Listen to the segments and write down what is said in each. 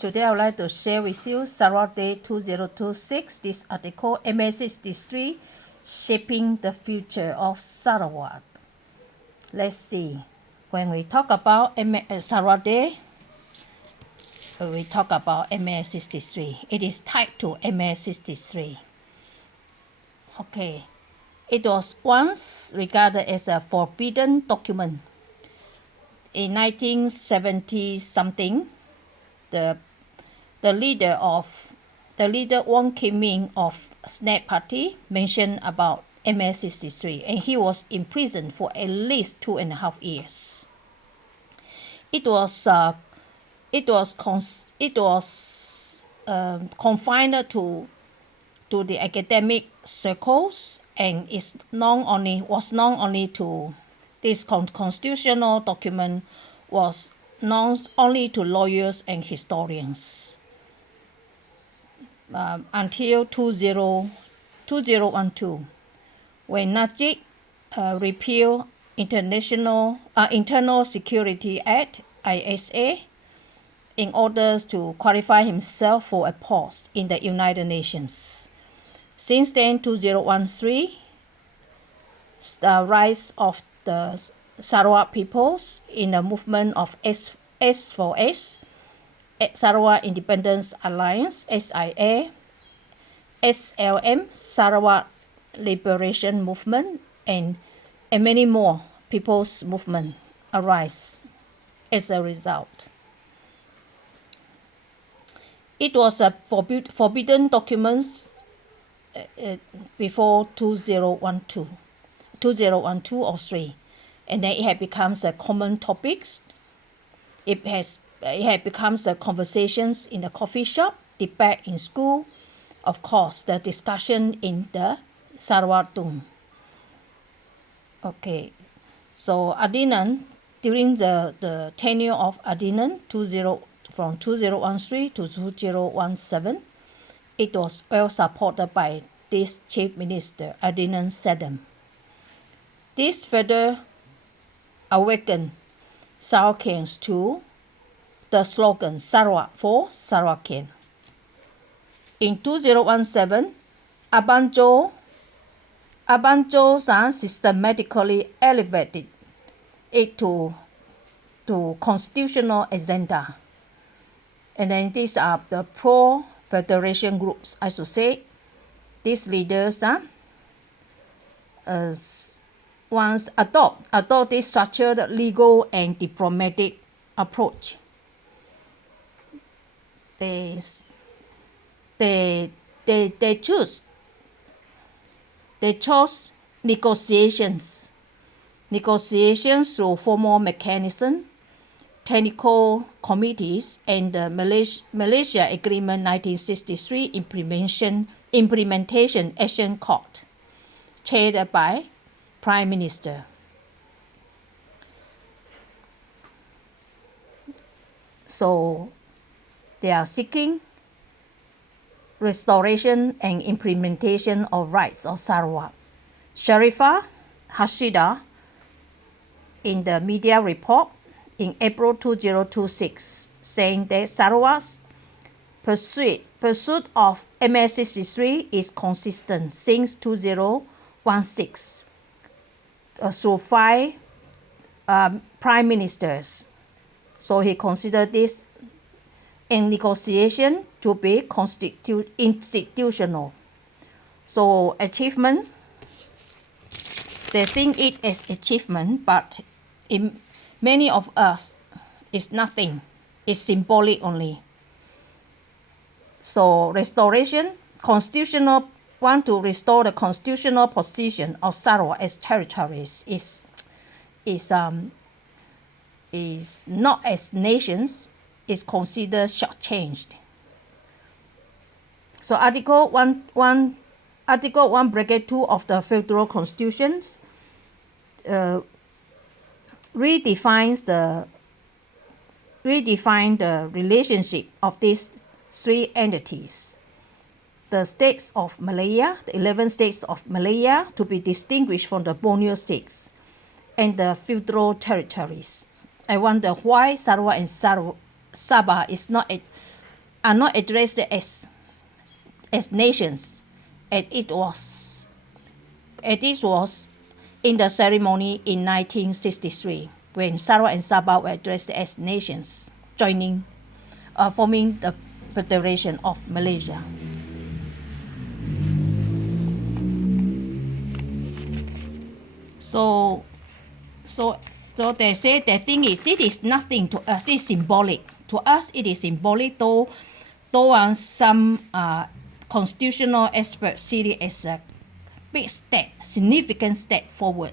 today I would like to share with you Sarawak Day 2026, this article, MA63, Shaping the Future of Sarawak. Let's see, when we talk about Sarawak Day, we talk about MA63. It is tied to MA63. Okay, it was once regarded as a forbidden document. In 1970-something, the leader Wong Kim Min of Snap Party mentioned about MA63, and he was imprisoned for at least 2.5 years. It was confined to the academic circles, and was known only to this constitutional document was known only to lawyers and historians until 2012, when Najib repealed Internal Security Act (ISA) in order to qualify himself for a post in the United Nations. Since then, 2013, the rise of the Sarawak peoples in the movement of S4S, Sarawak Independence Alliance SIA, SLM, Sarawak Liberation Movement, and many more people's movements arise as a result. It was a forbidden document before 2012 or 3, and then it had become a common topic. It had become the conversations in the coffee shop, debate in school, of course, the discussion in the Sarawak Tung. Okay, so Adnan, during the tenure of Adnan, from 2013 to 2017, it was well supported by this Chief Minister, Adnan Saddam. This further awakened Sarawakians to the slogan Sarawak for Sarawakian. In 2017, Abanjo systematically elevated it to constitutional agenda. And then these are the pro-federation groups, I should say. These leaders once adopt this structured legal and diplomatic approach. They chose negotiations through formal mechanism, technical committees, and the Malaysia Agreement 1963 implementation action court, chaired by Prime Minister. So they are seeking restoration and implementation of rights of Sarawak. Sharifah Hashida, in the media report in April 2026, saying that Sarawak's pursuit of MA63 is consistent since 2016 through 5 prime ministers. So he considered this in negotiation to be institutional. So achievement, they think it as achievement, but in many of us, it's nothing. It's symbolic only. So restoration, want to restore the constitutional position of Sarawak as territories is not as nations, is considered shortchanged. So Article 1 Bracket 2 of the Federal Constitution redefines the relationship of these 3 entities. The states of Malaya, the 11 states of Malaya, to be distinguished from the Borneo states and the federal territories. I wonder why Sarawak and Sabah is not are not addressed as nations, and it was in the ceremony in 1963 when Sarawak and Sabah were addressed as nations, forming the Federation of Malaysia. So they say the thing is, this is nothing to us. It's symbolic. To us, it is symbolic, though some constitutional experts see it as a big step, significant step forward.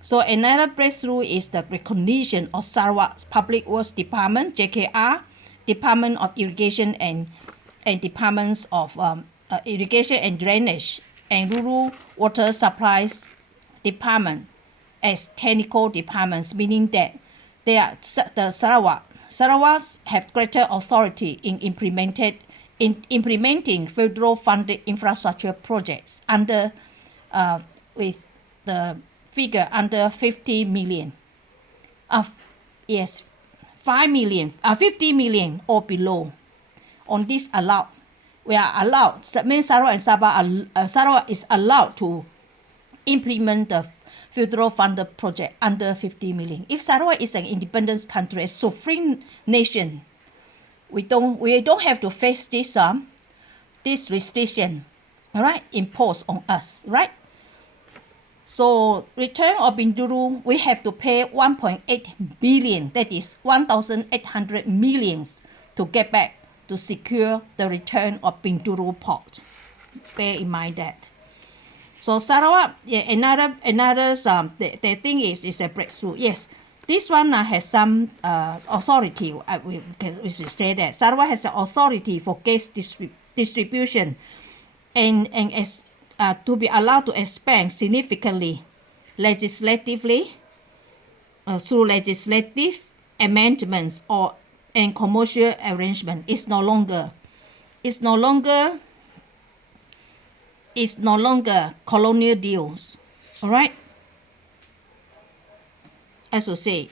So another breakthrough is the recognition of Sarawak's Public Works Department, JKR, Department of Irrigation and Departments of Irrigation and Drainage, and Rural Water Supplies Department as technical departments, meaning that they are the Sarawaks have greater authority in implementing federal funded infrastructure projects under with the figure under 50 million. 50 million or below. On this we are allowed. That means Sarawak and Sabah Sarawak is allowed to implement the federal funded project under 50 million. If Sarawak is an independent country, a sovereign nation, we don't have to face this restriction, all right, imposed on us, right? So return of Bintulu, we have to pay 1.8 billion, that is 1,800 millions, to get back to secure the return of Bintulu port. Bear in mind that. So Sarawak, another the thing is a breakthrough. Yes, this one has some authority. We should say that Sarawak has the authority for gas distribution, and as to be allowed to expand significantly, legislatively, through legislative amendments and commercial arrangement. It's no longer colonial deals, all right? As I say,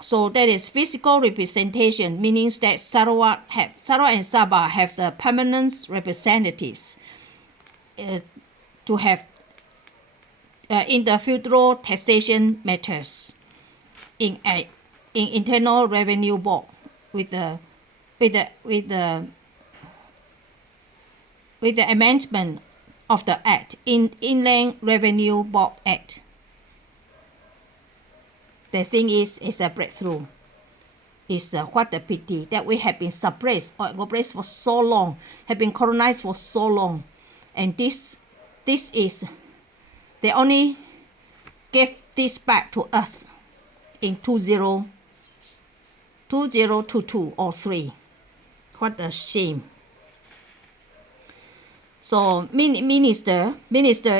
so that is physical representation, meaning that Sarawak and Sabah have the permanent representatives to have in the federal taxation matters in internal revenue board with the amendment of the Act, Inland Revenue Board Act. The thing is a breakthrough. It's what a pity that we have been suppressed or oppressed for so long, have been colonized for so long, and this is they only gave this back to us in 2022 or 3. What a shame. So minister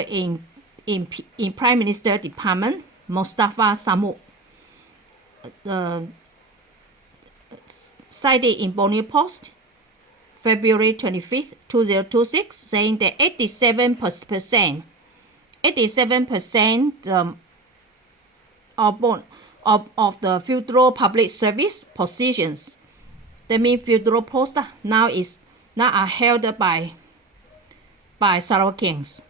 in Prime Minister Department, Mustafa Samuk, cited in Borneo Post, February 25th, 2026, saying that 87% of the federal public service positions, that means federal posts, now are held by Sarawakians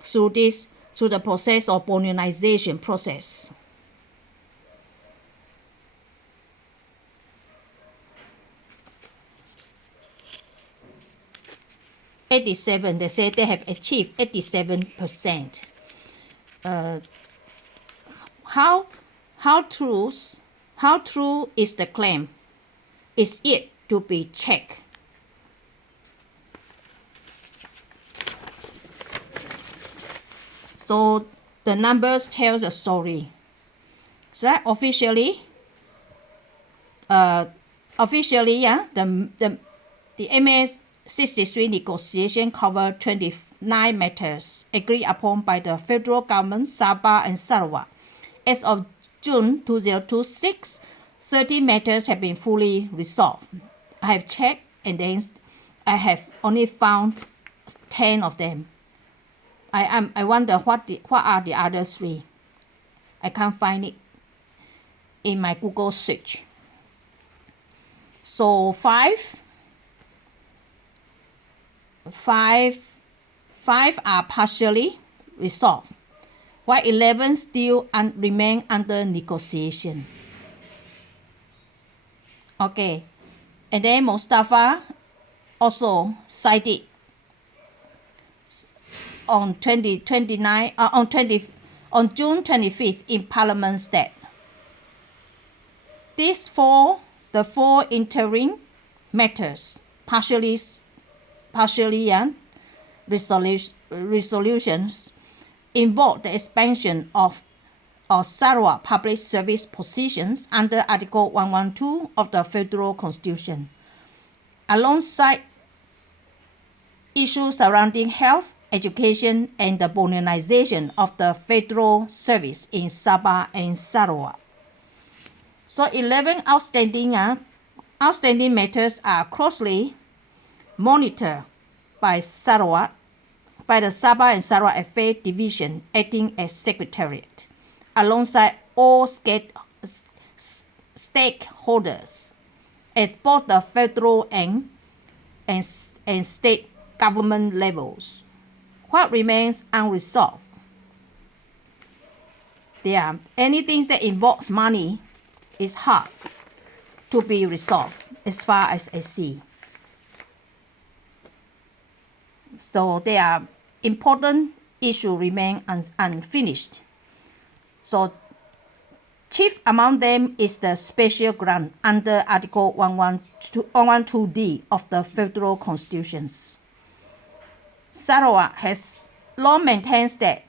through the process of Borneoization process. They say they have achieved 87%. How true is the claim? Is yet to be checked. So the numbers tell the story. So officially, the MA63 negotiation covered 29 matters agreed upon by the federal government, Sabah and Sarawak. As of June 2026, 30 matters have been fully resolved. I have checked, and then I have only found 10 of them. I wonder what are the other 3. I can't find it in my Google search. So 5 five are partially resolved, while 11 still remain under negotiation. Okay, and then Mustafa also cited on June 25th in Parliament that the four interim matters resolutions involve the expansion of Sarawak public service positions under Article 112 of the Federal Constitution, alongside issues surrounding health, education, and the modernization of the federal service in Sabah and Sarawak. So 11 outstanding matters are closely monitored by the Sabah and Sarawak Affairs Division acting as Secretariat, alongside all stakeholders at both the federal and state government levels. What remains unresolved? Anything that involves money is hard to be resolved as far as I see. So there are important issues remain unfinished. So chief among them is the special grant under Article 112D of the Federal Constitutions. Sarawak has long maintained that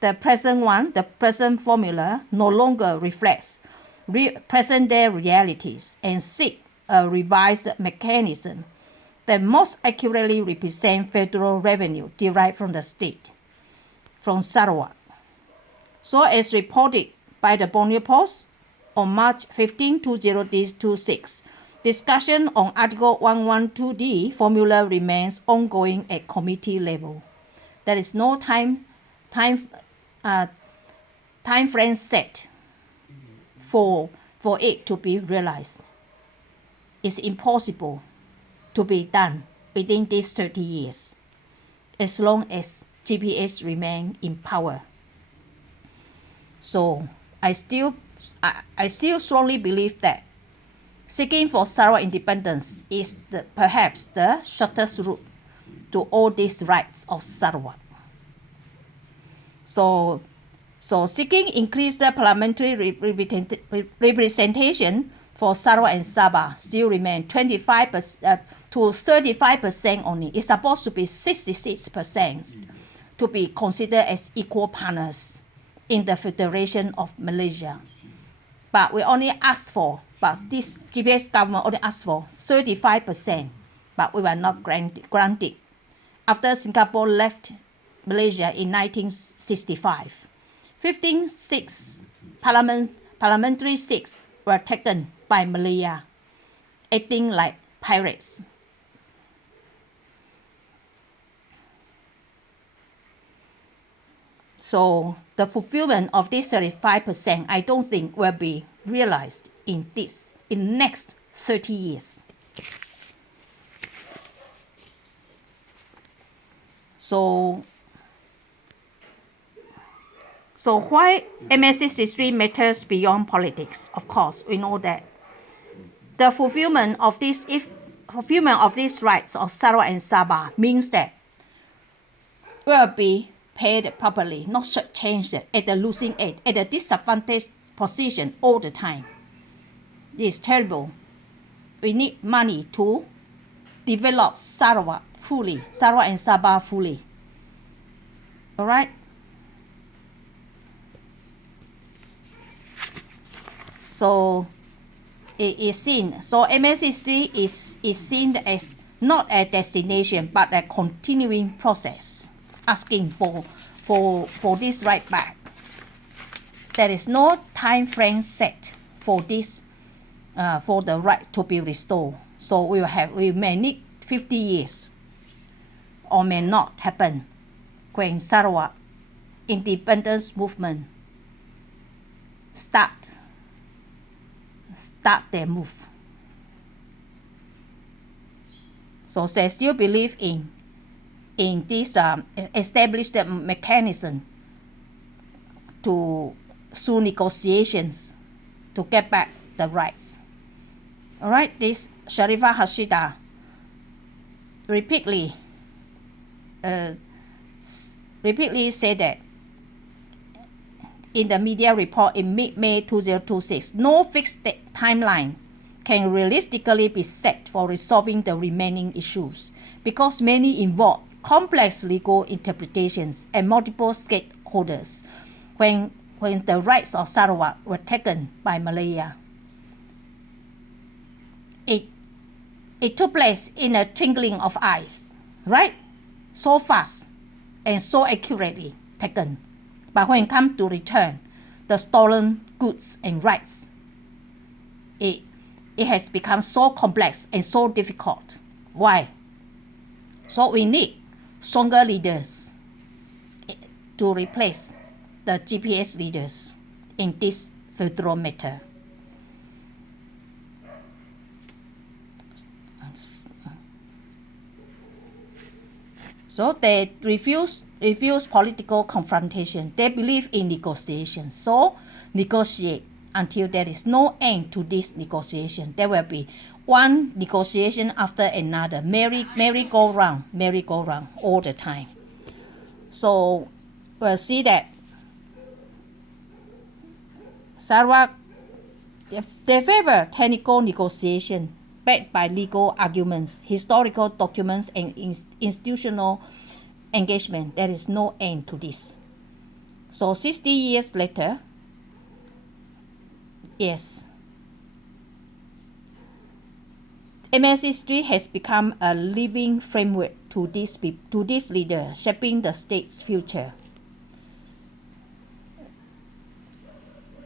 the present formula no longer reflects present-day realities and seek a revised mechanism that most accurately represents federal revenue derived from the state, from Sarawak. So as reported by the Borneo Post on March 15, 2026, discussion on Article 112D formula remains ongoing at committee level. There is no time frame set for it to be realized. It's impossible to be done within these 30 years, as long as GPS remain in power. So I still strongly believe that seeking for Sarawak independence is perhaps the shortest route to all these rights of Sarawak. So seeking increased parliamentary representation for Sarawak and Sabah still remain 25% to 35% only. It's supposed to be 66% to be considered as equal partners in the Federation of Malaysia. But we only asked for, but this GPS government only asked for 35%, but we were not granted. After Singapore left Malaysia in 1965, 15 parliamentary seats were taken by Malaya, acting like pirates. So the fulfillment of this 35%, I don't think will be realized in next 30 years. So why MA63 matters beyond politics? Of course, we know that the fulfillment of these rights of Sarawak and Sabah means that will be paid properly, not shortchanged at the losing edge, at a disadvantaged position all the time. This is terrible. We need money to develop Sarawak and Sabah fully. Alright? So it is seen. So MA63 is seen as not a destination but a continuing process, asking for this right back. There is no time frame set for this for the right to be restored. So we may need 50 years or may not happen when Sarawak independence movement start their move. So they still believe in in this established mechanism to through negotiations to get back the rights. All right, this Sharifah Hashida repeatedly said that in the media report in mid-May 2026, no fixed timeline can realistically be set for resolving the remaining issues because many involve complex legal interpretations and multiple stakeholders when the rights of Sarawak were taken by Malaya. It took place in a twinkling of eyes, right? So fast and so accurately taken. But when it comes to return the stolen goods and rights, it has become so complex and so difficult. Why? So we need stronger leaders to replace the GPS leaders in this federal matter. So they refuse political confrontation. They believe in negotiation. So negotiate until there is no end to this negotiation. There will be one negotiation after another. Merry-go-round all the time. So we'll see that Sarawak, they favor technical negotiation backed by legal arguments, historical documents, and institutional engagement. There is no end to this. So 60 years later, yes, MA63 has become a living framework to this leader, shaping the state's future.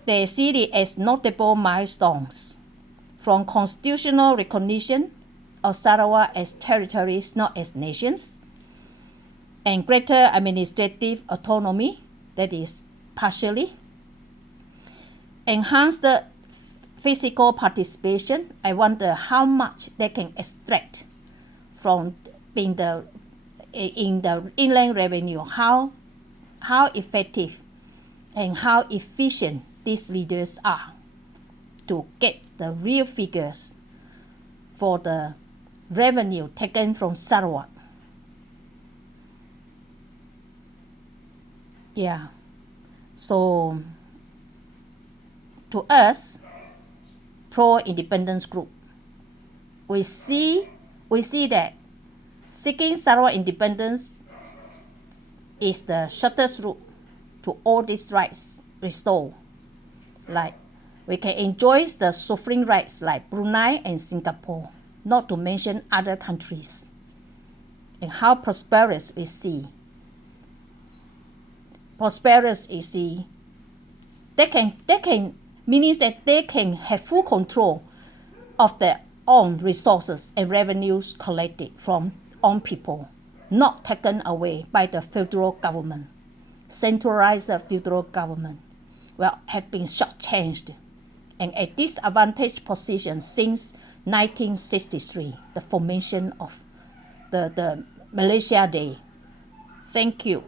They see it as notable milestones, from constitutional recognition of Sarawak as territories, not as nations, and greater administrative autonomy, that is partially, enhanced physical participation. I wonder how much they can extract from in the inland revenue, how effective and how efficient these leaders are to get the real figures for the revenue taken from Sarawak. Yeah, so to us, pro-independence group, we see that seeking Sarawak independence is the shortest route to all these rights restored. Like we can enjoy the sovereign rights like Brunei and Singapore, not to mention other countries, and how prosperous we see. They can meaning that they can have full control of their own resources and revenues collected from own people, not taken away by the federal government. Centralized federal government have been shortchanged and at disadvantaged position since 1963, the formation of the Malaysia Day. Thank you.